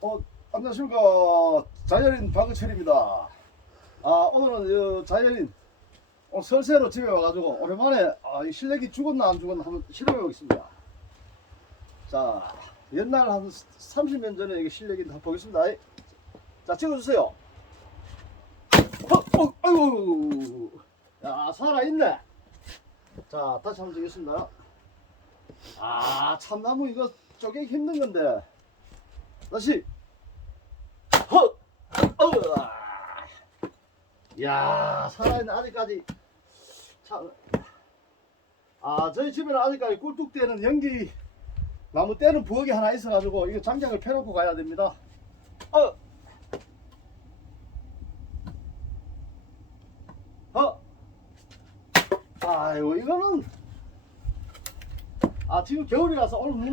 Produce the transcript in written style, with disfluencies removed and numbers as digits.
어, 안녕하십니까. 자연인 박은철입니다. 오늘은 자연인 설새로 집에 와가지고 오랜만에 이 실내기 죽었나 안 죽었나 한번 실험해 보겠습니다. 자, 옛날 한 30년 전에 이게 실내기 한번 보겠습니다. 자, 찍어주세요. 아이고, 야, 살아있네. 자, 다시 한번 찍겠습니다. 참나무 이거 쪼개기 힘든 건데. 다시. 야, 살아있는 아직까지. 참. 저희 집에는 아직까지 꿀뚝대는 연기 나무 떼는 부엌이 하나 있어가지고 이거 장작을 펴놓고 가야 됩니다. 아이고, 이거는 지금 겨울이라서 오늘